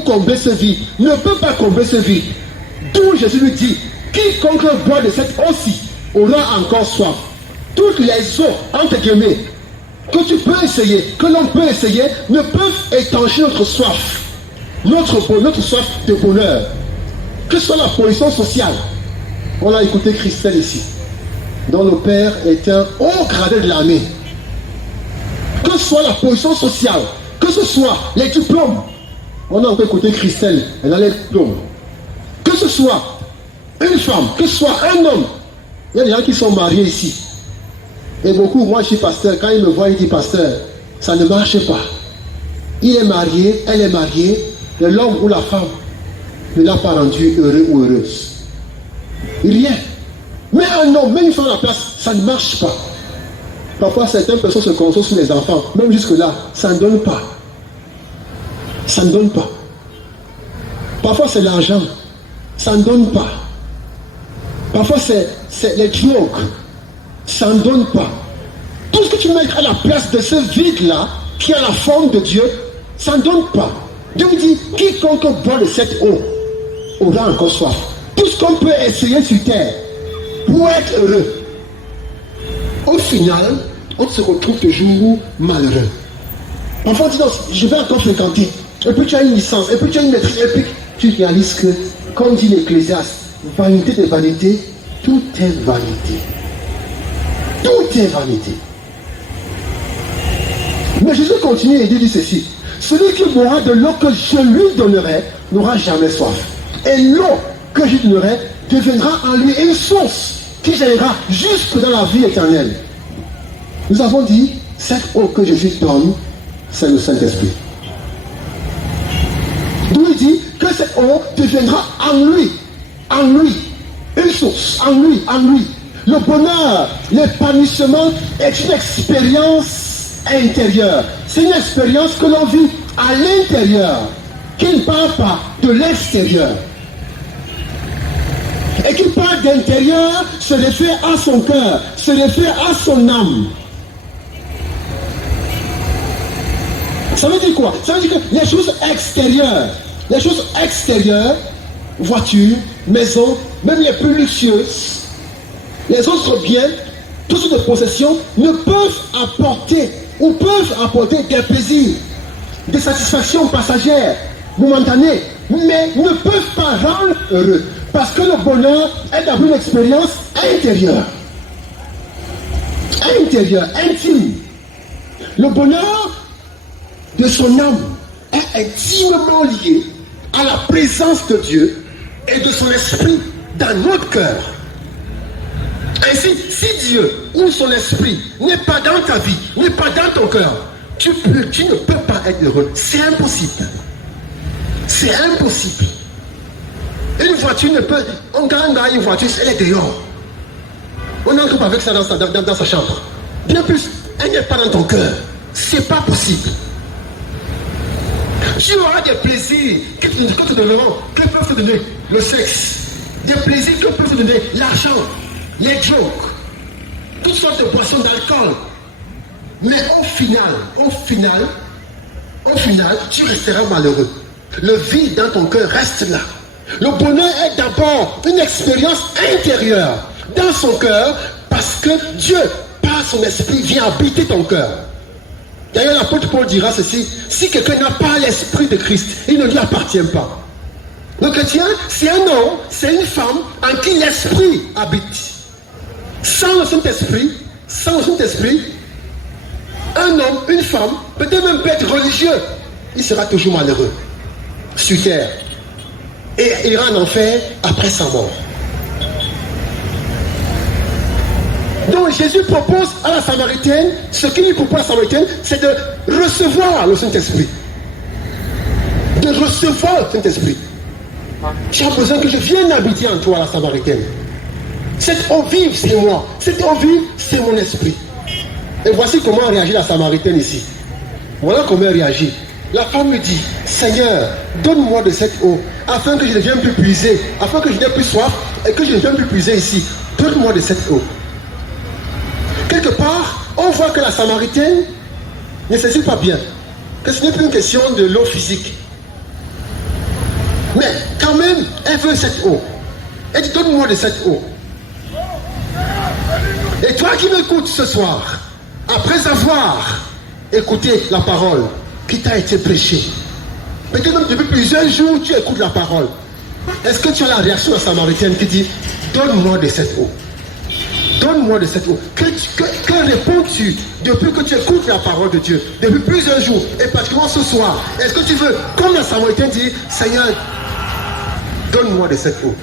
pour combler ce vide, ne peut pas combler ce vide. D'où Jésus lui dit, quiconque boit de cette eau-ci aura encore soif. Toutes les eaux, entre guillemets, que tu peux essayer, que l'on peut essayer, ne peuvent étancher notre soif. Notre soif de bonheur. Que ce soit la position sociale. On a écouté Christelle ici, dont le père est un haut gradé de l'armée. Que ce soit la position sociale, que ce soit les diplômes. On a encore écouté Christelle, elle a les diplômes. Que ce soit une femme, que ce soit un homme. Il y a des gens qui sont mariés ici. Et beaucoup, moi je suis pasteur, quand ils me voient, ils disent pasteur, ça ne marche pas. Il est marié, elle est mariée, l'homme ou la femme ne l'a pas rendu heureux ou heureuse. Rien. Mais un homme, même une femme à la place, ça ne marche pas. Parfois, certaines personnes se concentrent sur les enfants. Même jusque-là, ça ne donne pas. Ça ne donne pas. Parfois, c'est l'argent. Ça ne donne pas. Parfois, c'est les drogues. Ça ne donne pas. Tout ce que tu mets à la place de ce vide-là, qui a la forme de Dieu, ça ne donne pas. Dieu vous dit, quiconque boit de cette eau aura encore soif. Tout ce qu'on peut essayer sur terre pour être heureux, au final, on se retrouve toujours malheureux. Parfois, on dit, non, je vais encore fréquenter. Et puis tu as une licence, et puis tu as une maîtrise, et puis tu réalises que, comme dit l'Ecclésiaste, vanité de vanité, tout est vanité. Tout est vanité. Mais Jésus continue et dit ceci. Celui qui boira de l'eau que je lui donnerai n'aura jamais soif. Et l'eau que je lui donnerai deviendra en lui une source qui gérera jusque dans la vie éternelle. Nous avons dit, cette eau que Jésus donne, c'est le Saint-Esprit. D'où il dit que cette eau deviendra en lui, une source, en lui. Le bonheur, l'épanouissement est une expérience intérieure. C'est une expérience que l'on vit à l'intérieur, qui ne part pas de l'extérieur. Et qui part d'intérieur, se réfère à son cœur, se réfère à son âme. Ça veut dire quoi? Ça veut dire que les choses extérieures, voitures, maisons, même les plus luxueuses, les autres biens, toutes sortes de possessions ne peuvent apporter ou peuvent apporter des plaisirs, des satisfactions passagères, momentanées, mais ne peuvent pas rendre heureux. Parce que le bonheur est d'abord une expérience intérieure, intime. Le bonheur de son âme est intimement lié à la présence de Dieu et de son esprit dans notre cœur. Ainsi, si Dieu ou son esprit n'est pas dans ta vie, n'est pas dans ton cœur, tu ne peux pas être heureux. C'est impossible. C'est impossible. Une voiture ne peut... On gagne une voiture, elle est dehors. On n'entre pas avec ça dans sa chambre. Bien plus, elle n'est pas dans ton cœur. C'est pas possible. Tu auras des plaisirs que te donneront, que peuvent te donner le sexe. Des plaisirs que peuvent te donner l'argent, les jokes, toutes sortes de boissons d'alcool. Mais au final, tu resteras malheureux. Le vide dans ton cœur reste là. Le bonheur est d'abord une expérience intérieure dans son cœur parce que Dieu, par son esprit, vient habiter ton cœur. D'ailleurs, l'apôtre Paul dira ceci, si quelqu'un n'a pas l'esprit de Christ, il ne lui appartient pas. Le chrétien, c'est un homme, c'est une femme en qui l'esprit habite. Sans le Saint-Esprit, un homme, une femme, peut-être même peut être religieux, il sera toujours malheureux sur terre. Et il ira en enfer après sa mort. Donc Jésus propose à la Samaritaine, ce qu'il lui propose à la Samaritaine, c'est de recevoir le Saint-Esprit. De recevoir le Saint-Esprit. Tu as besoin que je vienne habiter en toi, la Samaritaine. Cette eau vive, c'est moi. Cette eau vive, c'est mon esprit. Et voici comment réagit la Samaritaine ici. Voilà comment elle réagit. La femme lui dit, Seigneur, donne-moi de cette eau, afin que je ne vienne plus puiser, afin que je n'ai plus soif, et que je ne vienne plus puiser ici. Donne-moi de cette eau. Quelque part, on voit que la Samaritaine ne saisit pas bien, que ce n'est plus une question de l'eau physique. Mais quand même, elle veut cette eau. Elle dit, donne-moi de cette eau. Et toi qui m'écoutes ce soir, après avoir écouté la parole qui t'a été prêchée, peut-être même depuis plusieurs jours, tu écoutes la parole. Est-ce que tu as la réaction de la Samaritaine qui dit, donne-moi de cette eau? Donne-moi de cette eau. Que réponds-tu depuis que tu écoutes la parole de Dieu, depuis plusieurs jours, et particulièrement ce soir? Est-ce que tu veux, comme la Samaritaine dit, Seigneur, donne-moi de cette eau?